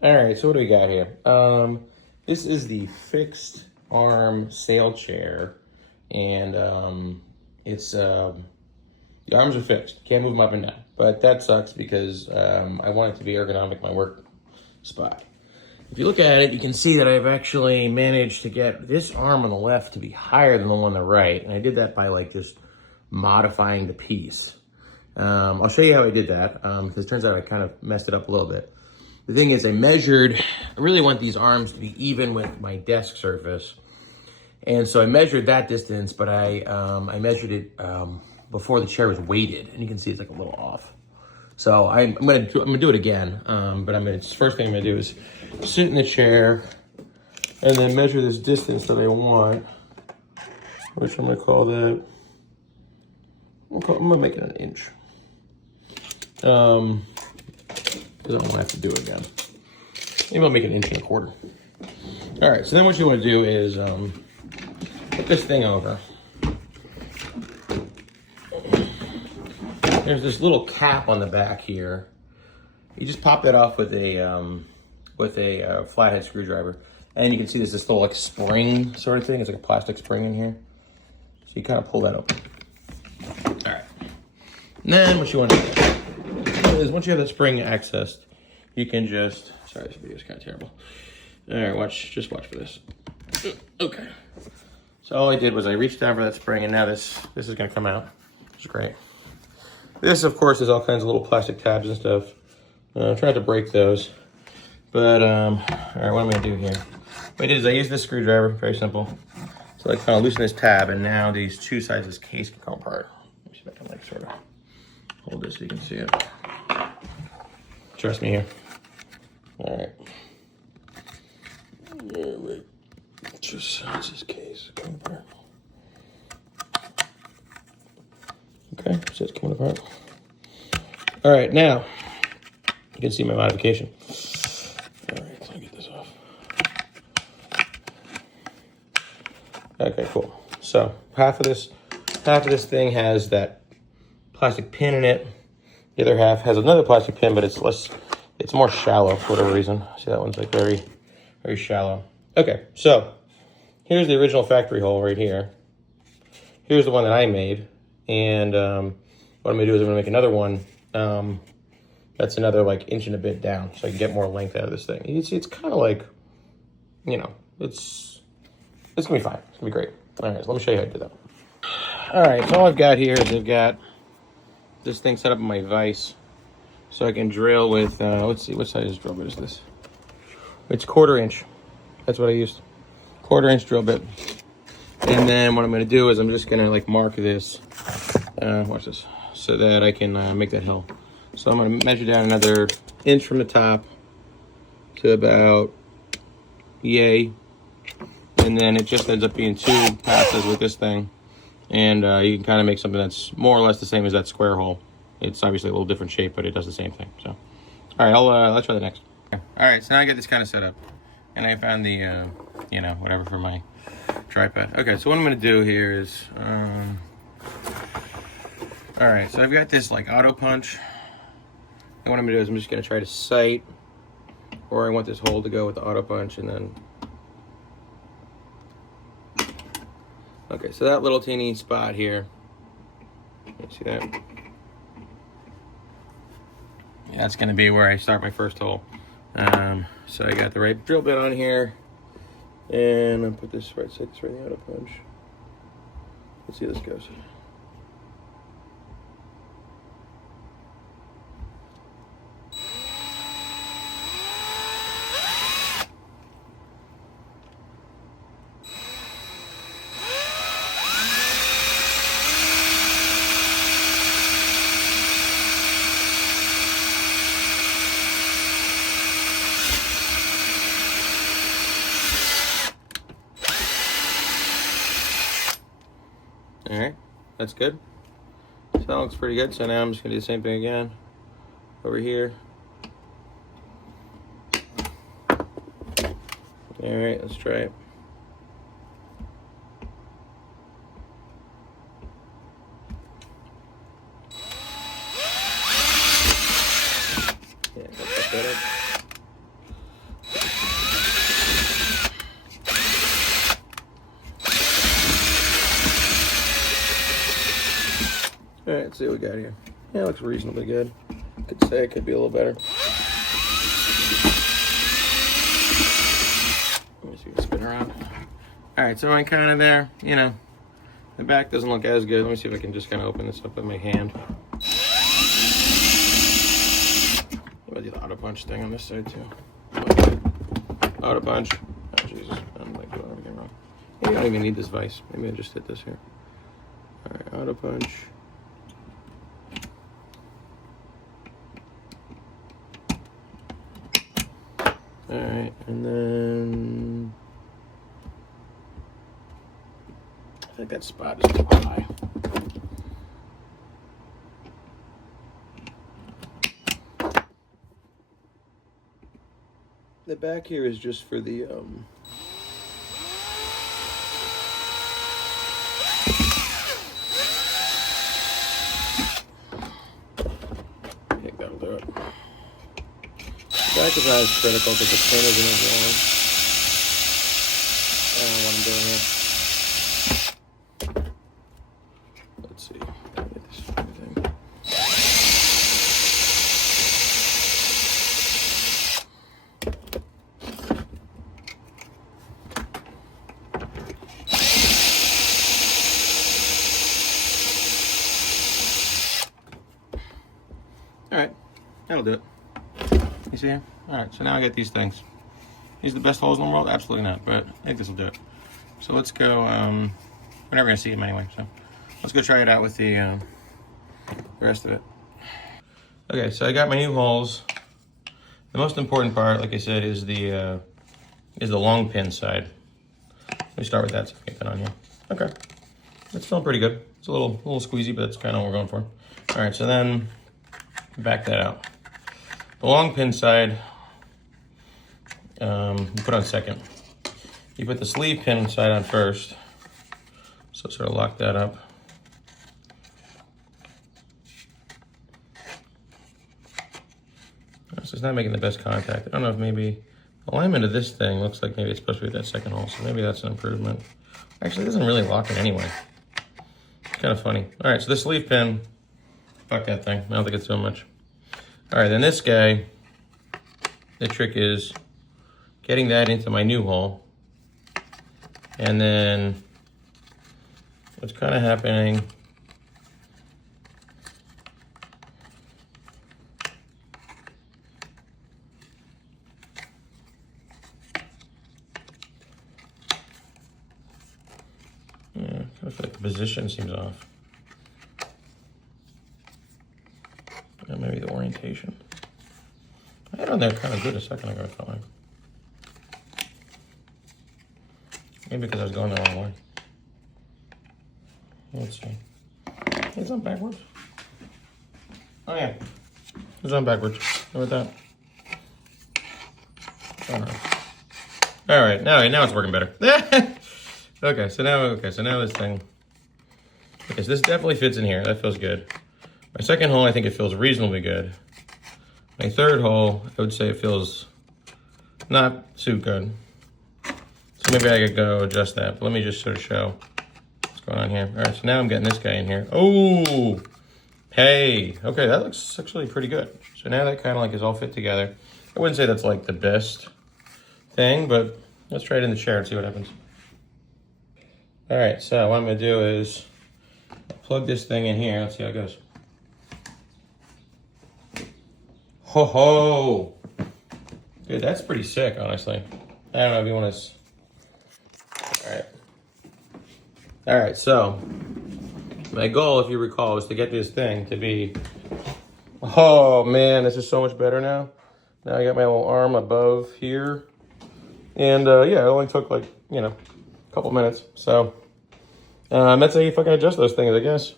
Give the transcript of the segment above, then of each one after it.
All right, so what do we got here? This is the fixed arm Sayl chair, and it's the arms are fixed. Can't move them up and down, but that sucks because I want it to be ergonomic, my work spot. If you look at it, you can see that I've actually managed to get this arm on the left to be higher than the one on the right, and I did that by like just modifying the piece. I'll show you how I did that because it turns out I kind of messed it up a little bit. The thing is, I really want these arms to be even with my desk surface. And so I measured that distance, but I measured it before the chair was weighted, and you can see it's like a little off. So I'm gonna do it again, but first thing I'm gonna do is sit in the chair and then measure this distance that I want, which I'm gonna call that, I'm gonna make it an inch. Because I don't have to do it again. Maybe I'll make it an 1.25 inches. All right, so then what you want to do is put this thing over. There's this little cap on the back here. You just pop that off with a flathead screwdriver, and you can see there's this little like spring sort of thing. It's like a plastic spring in here. So you kind of pull that open. All right. And then what you want to do is once you have the spring accessed, you can just, sorry, this video is kind of terrible. All right, just watch for this. Okay. So all I did was I reached down for that spring, and now this is gonna come out, which is great. This, of course, is all kinds of little plastic tabs and stuff. I tried to break those, but all right, what I'm gonna do here? What I did is I used this screwdriver, very simple. So I kind of loosen this tab, and now these two sides of this case can come apart. Let me see if I can like sort of hold this so you can see it. Trust me here. All right. All right. Just this case coming apart. Okay, so it's coming apart. All right, now you can see my modification. All right, let me get this off. Okay, cool. So half of this thing has that plastic pin in it. The other half has another plastic pin, but it's more shallow for whatever reason. See, that one's like very, very shallow. Okay, so here's the original factory hole right here. Here's the one that I made. And what I'm gonna do is I'm gonna make another one that's another like inch and a bit down, so I can get more length out of this thing. You can see it's kind of like, you know, it's gonna be fine. It's gonna be great. All right, so let me show you how to do that. All right, so all I've got here is I've got this thing set up in my vise, so I can drill with, let's see, what size drill bit is this? It's 1/4 inch. That's what I used. 1/4 inch drill bit. And then what I'm gonna do is I'm just gonna like mark this, watch this, so that I can make that hill. So I'm gonna measure down another inch from the top to about yay. And then it just ends up being 2 passes with this thing. And you can kind of make something that's more or less the same as that square hole. It's obviously a little different shape, but it does the same thing. So, all right, I'll try the next. All right, so now I got this kind of set up, and I found the, you know, whatever for my tripod. Okay, so what I'm gonna do here is, all right, so I've got this like auto punch. And what I'm gonna do is I'm just gonna try to sight where I want this hole to go with the auto punch, and then. Okay, so that little teeny spot here, you see that? Yeah, that's gonna be where I start my first hole. So I got the right drill bit on here, and I'll put this right side, this right in the auto punch. Let's see how this goes. All right, that's good. So that looks pretty good. So now I'm just gonna do the same thing again over here. All right, let's try it. Yeah, that's better. Let's see what we got here. Yeah, it looks reasonably good. Could say it could be a little better. Let me see if we can spin around. All right, so I'm kind of there, you know. The back doesn't look as good. Let me see if I can just kind of open this up with my hand. I'll do the auto punch thing on this side too. Auto punch. Oh Jesus, I'm like doing everything wrong. Maybe I don't even need this vise. Maybe I just hit this here. All right, auto punch. All right, and then I think that spot is too high. The back here is just for the I think that'll do it. The back is not as critical because the pin isn't as long. I don't know what I'm doing here. Let's see. Get this thing. All right, that'll do it. You see? All right, so now I got these things. These are the best holes in the world? Absolutely not, but I think this will do it. So let's go, we're never gonna see them anyway, so let's go try it out with the rest of it. Okay, so I got my new holes. The most important part, like I said, is the long pin side. Let me start with that so I can get that on here. Okay, it's feeling pretty good. It's a little squeezy, but that's kind of what we're going for. All right, so then back that out. The long pin side, you put on second. You put the sleeve pin side on first. So sort of lock that up. So it's not making the best contact. I don't know if maybe the alignment of this thing looks like maybe it's supposed to be that second hole, so maybe that's an improvement. Actually, it doesn't really lock it anyway. It's kind of funny. All right, so the sleeve pin, fuck that thing. I don't think it's doing much. All right, then this guy, the trick is getting that into my new hole. And then what's kind of happening, yeah, I kind of feel like the position seems off. Maybe the orientation. I had it on there kind of good a second ago, I felt like. Maybe because I was going the wrong way. Let's see. It's on backwards. Oh yeah. It's on backwards. How about that? All right. Now it's working better. Okay, so now this thing. Okay, so this definitely fits in here. That feels good. My second hole, I think it feels reasonably good. My third hole, I would say it feels not too good. So maybe I could go adjust that, but let me just sort of show what's going on here. All right, so now I'm getting this guy in here. Oh, hey, okay, that looks actually pretty good. So now that kind of like is all fit together. I wouldn't say that's like the best thing, but let's try it in the chair and see what happens. All right, so what I'm gonna do is plug this thing in here. Let's see how it goes. Ho ho! Dude, that's pretty sick, honestly. I don't know if you want to. All right, so my goal, if you recall, is to get this thing to be. Oh man, this is so much better now. Now I got my little arm above here, and yeah, it only took like a couple minutes. So that's how you fucking adjust those things, I guess.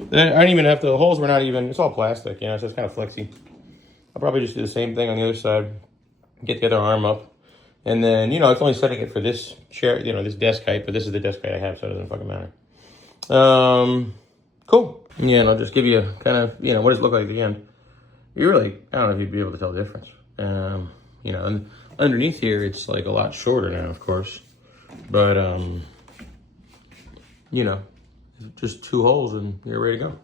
I don't even have to. The holes were not even. It's all plastic, so it's kind of flexy. I'll probably just do the same thing on the other side. Get the other arm up. And then, it's only setting it for this chair, this desk height, but this is the desk height I have, so it doesn't fucking matter. Cool. Yeah, and I'll just give you kind of, what does it look like at the end? You really, I don't know if you'd be able to tell the difference. And underneath here, it's like a lot shorter now, of course. But, just 2 holes and you're ready to go.